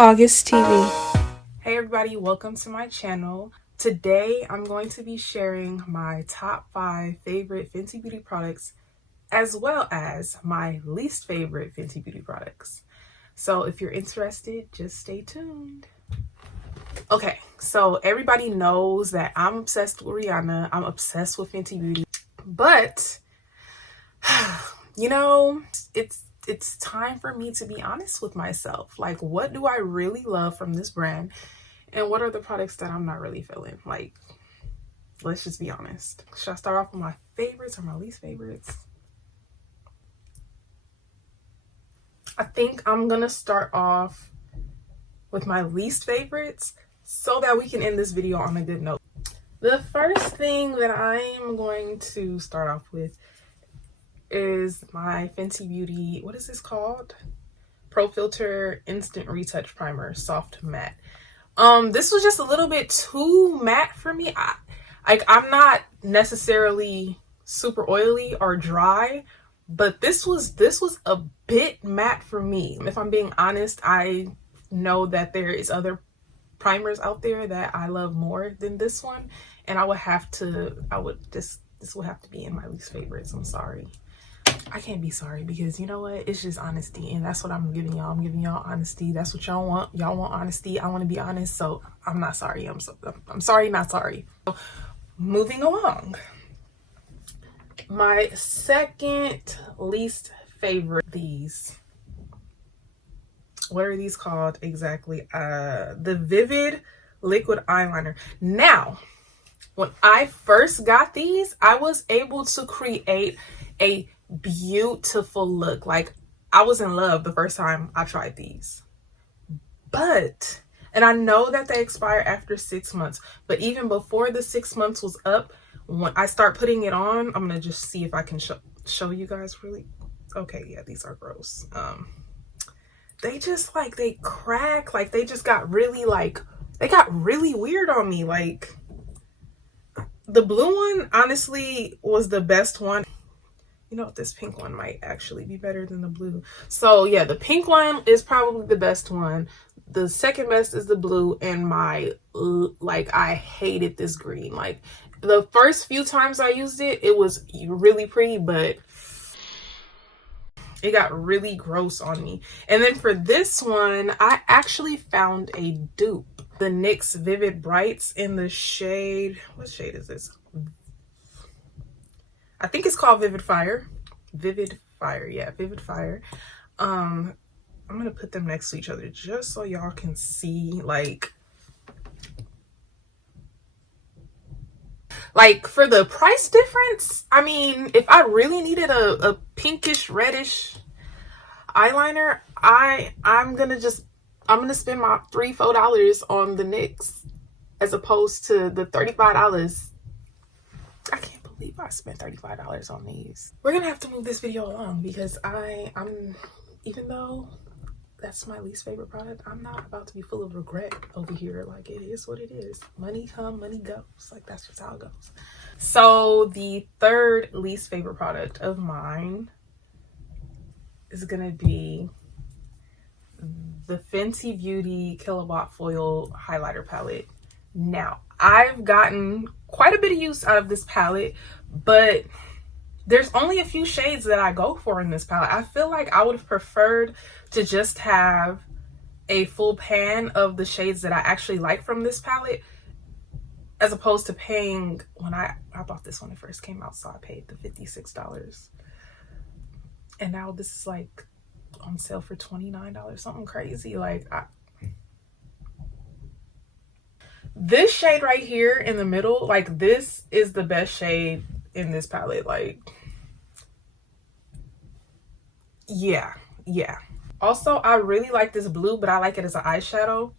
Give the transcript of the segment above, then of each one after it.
August TV. Hey everybody, welcome to my channel. Today I'm going to be sharing my top 5 favorite Fenty Beauty products as well as my least favorite Fenty Beauty products. So if you're interested, just stay tuned. Okay, so everybody knows that I'm obsessed with Rihanna. I'm obsessed with Fenty Beauty. But, you know, it's time for me to be honest with myself. Like, what do I really love from this brand? And what are the products that I'm not really feeling? Like, let's just be honest. Should I start off with my favorites or my least favorites? I think I'm gonna start off with my least favorites so that we can end this video on a good note. The first thing that I'm going to start off with is my Fenty Beauty, what is this called? Pro Filter Instant Retouch Primer, Soft Matte. This was just a little bit too matte for me. I'm not necessarily super oily or dry, but this was a bit matte for me. If I'm being honest, I know that there is other primers out there that I love more than this one, and this will have to be in my least favorites. I'm sorry. I can't be sorry because you know what? It's just honesty, and that's what I'm giving y'all. I'm giving y'all honesty. That's what y'all want. Y'all want honesty. I want to be honest, so I'm not sorry. I'm sorry, not sorry. So, moving along. My second least favorite, these. What are these called exactly? The Vivid Liquid Eyeliner. Now, when I first got these, I was able to create a beautiful look. Like, I was in love the first time I tried these. But, and I know that they expire after 6 months, but even before the 6 months was up, when I start putting it on, I'm gonna just see if I can show you guys really. Okay, yeah, these are gross. They just like, they crack, like they just got really like, they got really weird on me. Like, the blue one honestly was the best one. You know what, this pink one might actually be better than the blue. So yeah, the pink one is probably the best one. The second best is the blue, and I hated this green. Like, the first few times I used it, it was really pretty, but it got really gross on me. And then for this one, I actually found a dupe. The NYX Vivid Brights in the shade, what shade is this? I think it's called Vivid Fire. Vivid Fire, yeah, Vivid Fire. I'm gonna put them next to each other just so y'all can see, like for the price difference. I mean, if I really needed a pinkish reddish eyeliner, I'm gonna spend my $3-4 on the NYX as opposed to the $35. I can't believe I spent $35 on these. We're gonna have to move this video along because I'm even though that's my least favorite product, I'm not about to be full of regret over here. Like, it is what it is. Money come, money goes. Like, that's just how it goes. So the third least favorite product of mine is gonna be the Fenty Beauty Kilowatt Foil Highlighter Palette. Now, I've gotten quite a bit of use out of this palette, but there's only a few shades that I go for in this palette. I feel like I would have preferred to just have a full pan of the shades that I actually like from this palette, as opposed to paying, when I bought this when it first came out, so I paid the $56. And now this is like on sale for $29, something crazy. Like, this shade right here in the middle, like, this is the best shade in this palette. Like, yeah. Also, I really like this blue, but I like it as an eyeshadow,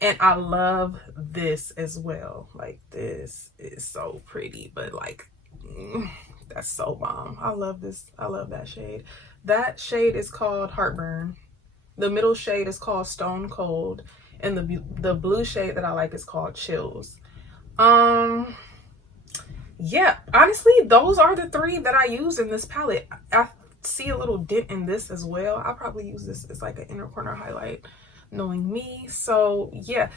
and I love this as well. Like, this is so pretty, but like, that's so bomb. I love this. I love that shade. That shade is called Heartburn. The middle shade is called Stone Cold, and the blue shade that I like is called Chills. Yeah, honestly, those are the 3 that I use in this palette. I see a little dent in this as well. I'll probably use this as like an inner corner highlight. knowing me. So yeah,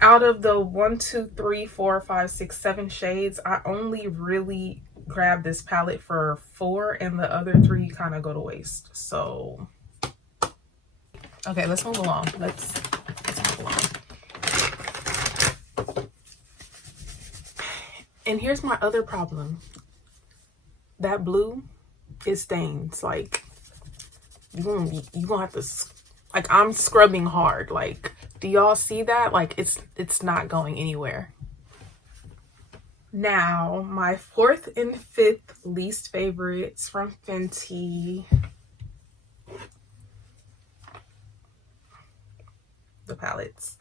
out of the 1, 2, 3, 4, 5, 6, 7 shades, I only really grab this palette for 4, and the other 3 kind of go to waste. So okay, let's move along. Let's move along. And here's my other problem. That blue, it stains. Like you gonna have to, like, I'm scrubbing hard. Like, do y'all see that? Like, it's not going anywhere. Now, my 4th and 5th least favorites from Fenty. The palettes.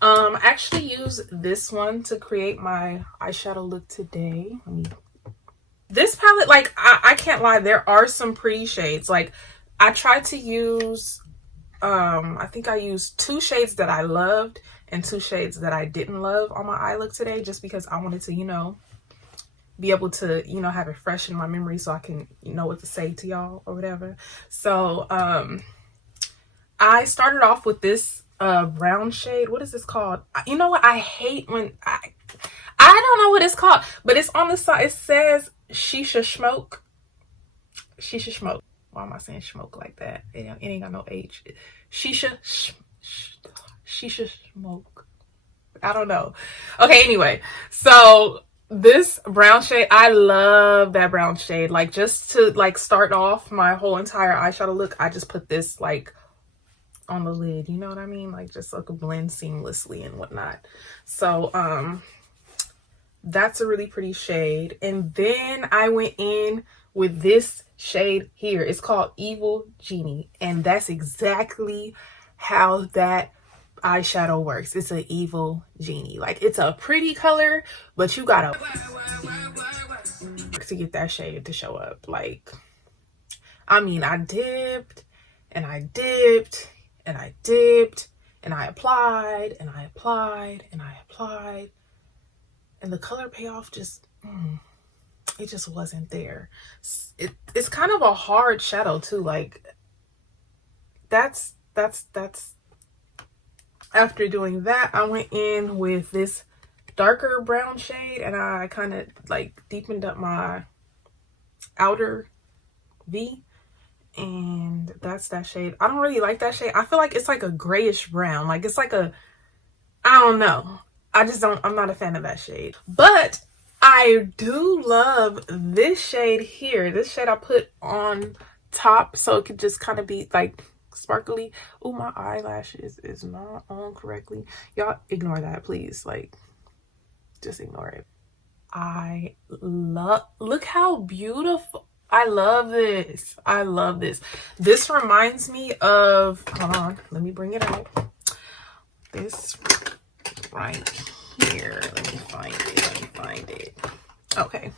I actually use this one to create my eyeshadow look today. This palette, like, I can't lie, there are some pretty shades. Like, I tried to use, I think I used 2 shades that I loved and 2 shades that I didn't love on my eye look today, just because I wanted to, you know, be able to, you know, have it fresh in my memory so I can, you know, what to say to y'all or whatever. So, I started off with this brown shade. What is this called? You know what? I hate when I don't know what it's called, but it's on the side. It says Shisha Smoke. Shisha Smoke. Why am I saying smoke like that? It ain't got no H. Shisha Smoke. I don't know. Okay, anyway. So this brown shade, I love that brown shade. Like, just to like start off my whole entire eyeshadow look, I just put this like on the lid, you know what I mean? Like, just so it could blend seamlessly and whatnot. So that's a really pretty shade. And then I went in with this shade here. It's called Evil Genie, and that's exactly how that eyeshadow works. It's an evil genie. Like, it's a pretty color, but you gotta to get that shade to show up. Like, I mean, I dipped and I dipped and I dipped and I applied and I applied and I applied, and the color payoff just it just wasn't there. It's kind of a hard shadow too. Like, that's after doing that, I went in with this darker brown shade, and I kind of like deepened up my outer V, and that's that shade. I don't really like that shade. I feel like it's like a grayish brown. Like, it's like a, I don't know. I'm not a fan of that shade. But I do love this shade here. This shade I put on top so it could just kind of be like sparkly. Oh, my eyelashes is not on correctly. Y'all ignore that, please. Like, just ignore it. Look how beautiful. I love this. I love this. This reminds me of, hold on, let me bring it out. This right here. Let me find it. Okay.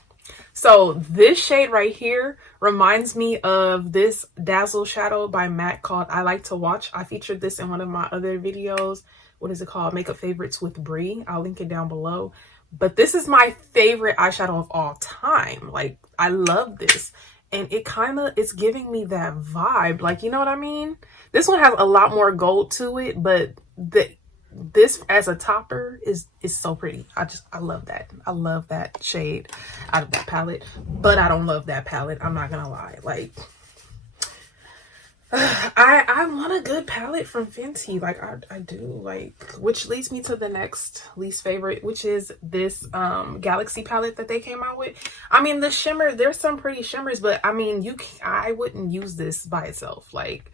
So this shade right here reminds me of this Dazzle shadow by MAC called I Like to Watch. I featured this in one of my other videos. What is it called? Makeup Favorites with Brie. I'll link it down below. But this is my favorite eyeshadow of all time. Like, I love this. And it kind of is giving me that vibe. Like, you know what I mean? This one has a lot more gold to it, but this as a topper is so pretty. I love that. I love that shade out of that palette. But I don't love that palette. I'm not gonna lie. Like, I want a good palette from Fenty. Like, I do. Like, which leads me to the next least favorite, which is this Galaxy palette that they came out with. I mean, the shimmer, there's some pretty shimmers, but I mean, I wouldn't use this by itself. Like,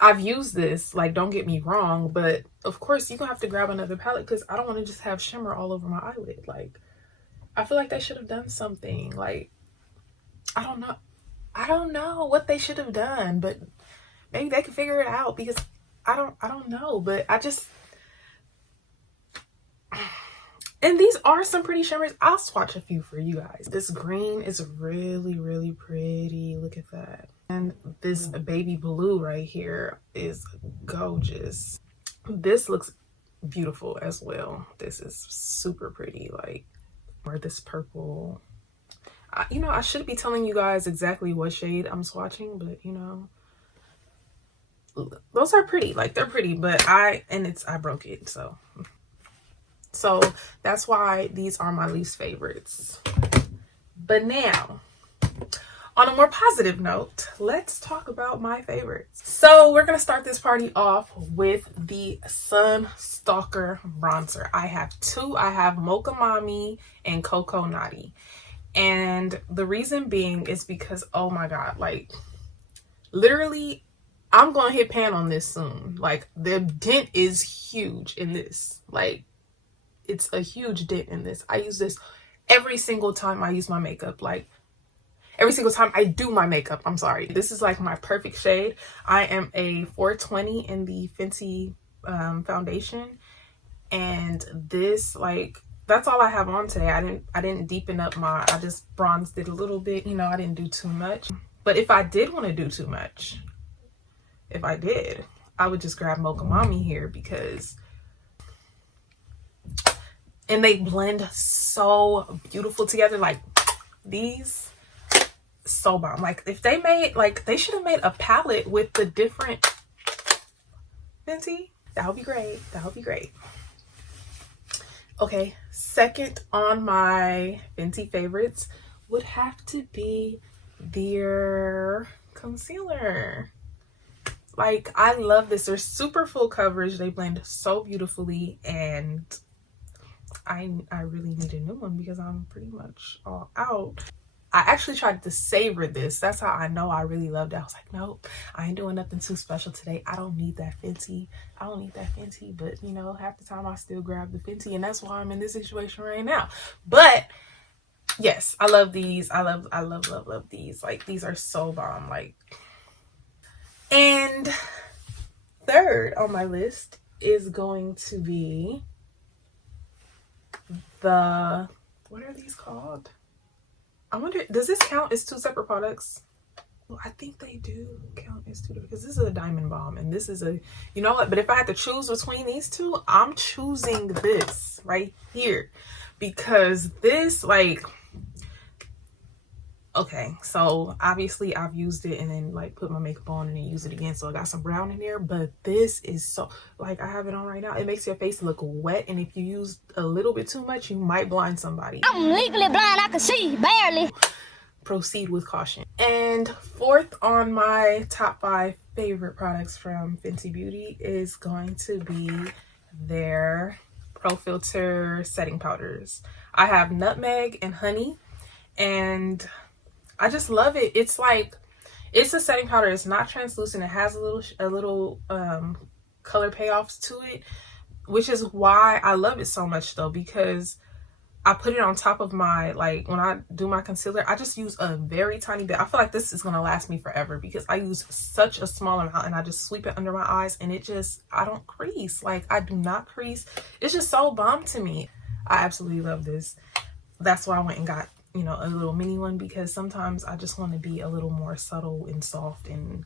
I've used this, like, don't get me wrong, but of course you're gonna have to grab another palette because I don't want to just have shimmer all over my eyelid. Like, I feel like they should have done something. Like, I don't know what they should have done, but maybe they can figure it out, because I don't know. But I just, and these are some pretty shimmers. I'll swatch a few for you guys. This green is really, really pretty. Look at that. And this baby blue right here is gorgeous. This looks beautiful as well. This is super pretty. Like, or this purple. You know, I should be telling you guys exactly what shade I'm swatching, but you know, those are pretty, like they're pretty, but I broke it, so that's why these are my least favorites. But now, on a more positive note, let's talk about my favorites. So we're gonna start this party off with the Sun Stalker bronzer. I have two. I have Mocha Mami and Coco Naughty. And the reason being is because, oh my God, like literally, I'm gonna hit pan on this soon. Like the dent is huge in this. Like it's a huge dent in this. I use this every single time I use my makeup. Like every single time I do my makeup, I'm sorry. This is like my perfect shade. I am a 420 in the Fenty foundation. And this, like, that's all I have on today. I didn't deepen up I just bronzed it a little bit. You know, I didn't do too much. But if I did want to do too much, I would just grab Mocha Mami here and they blend so beautiful together. Like these, so bomb. Like if they made, like they should have made a palette with the different Fenty. That would be great. That would be great. Okay, second on my Fenty favorites would have to be their concealer. Like I love this. They're super full coverage. They blend so beautifully, and I really need a new one because I'm pretty much all out. I actually tried to savor this. That's how I know I really loved it. I was like, nope, I ain't doing nothing too special today. I don't need that Fenty. But you know, half the time I still grab the Fenty, and that's why I'm in this situation right now. But yes, I love these. I love these. Like these are so bomb. Like, and third on my list is going to be the, what are these called? I wonder, does this count as two separate products? Well, I think they do count as two, because this is a Diamond Balm and this is a, you know what? But if I had to choose between these two, I'm choosing this right here, because this, like, okay, so obviously I've used it and then like put my makeup on and then use it again, so I got some brown in there. But this is so, like, I have it on right now. It makes your face look wet, and if you use a little bit too much, you might blind somebody. I'm legally blind, I can see barely. Proceed with caution. And fourth on my top 5 favorite products from Fenty Beauty is going to be their Pro Filter setting powders. I have Nutmeg and Honey, and I just love it. It's like, it's a setting powder. It's not translucent. It has a little color payoffs to it, which is why I love it so much though, because I put it on top of my, like when I do my concealer, I just use a very tiny bit. I feel like this is going to last me forever because I use such a small amount, and I just sweep it under my eyes, and it just, I don't crease. Like I do not crease. It's just so bomb to me. I absolutely love this. That's why I went and got, you know, a little mini one, because sometimes I just want to be a little more subtle and soft, and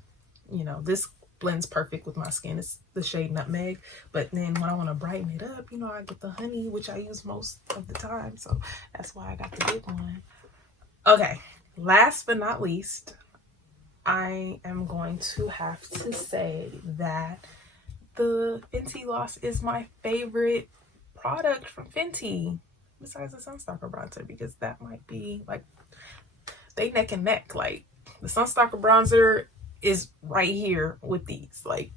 you know, this blends perfect with my skin. It's the shade Nutmeg, but then when I want to brighten it up, you know, I get the Honey, which I use most of the time, so that's why I got the big one. Okay, last but not least, I am going to have to say that the Fenty Gloss is my favorite product from Fenty, besides the Sunstalker bronzer, because that might be like, they neck and neck. Like the Sunstalker bronzer is right here with these, like,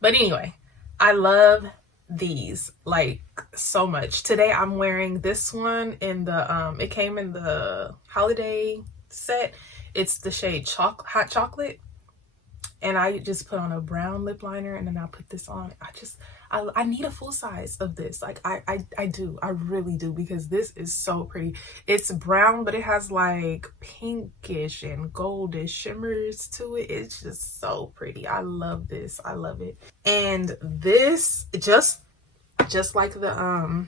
but anyway, I love these like so much. Today I'm wearing this one in the it came in the holiday set. It's the shade Hot Chocolate, and I just put on a brown lip liner, and then I put this on. I need a full size of this. Like I do. I really do, because this is so pretty. It's brown, but it has like pinkish and goldish shimmers to it. It's just so pretty. I love this. I love it. And this, just like the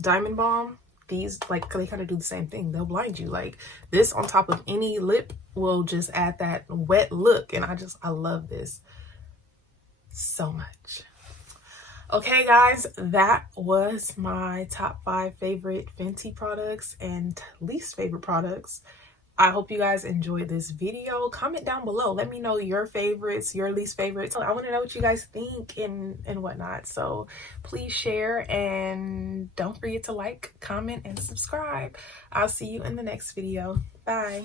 Diamond Balm, these, like, they kind of do the same thing. They'll blind you. Like this on top of any lip will just add that wet look, and I love this so much. Okay guys, that was my top 5 favorite Fenty products and least favorite products. I hope you guys enjoyed this video. Comment down below. Let me know your favorites, your least favorites. I want to know what you guys think and whatnot. So please share and don't forget to like, comment, and subscribe. I'll see you in the next video. Bye.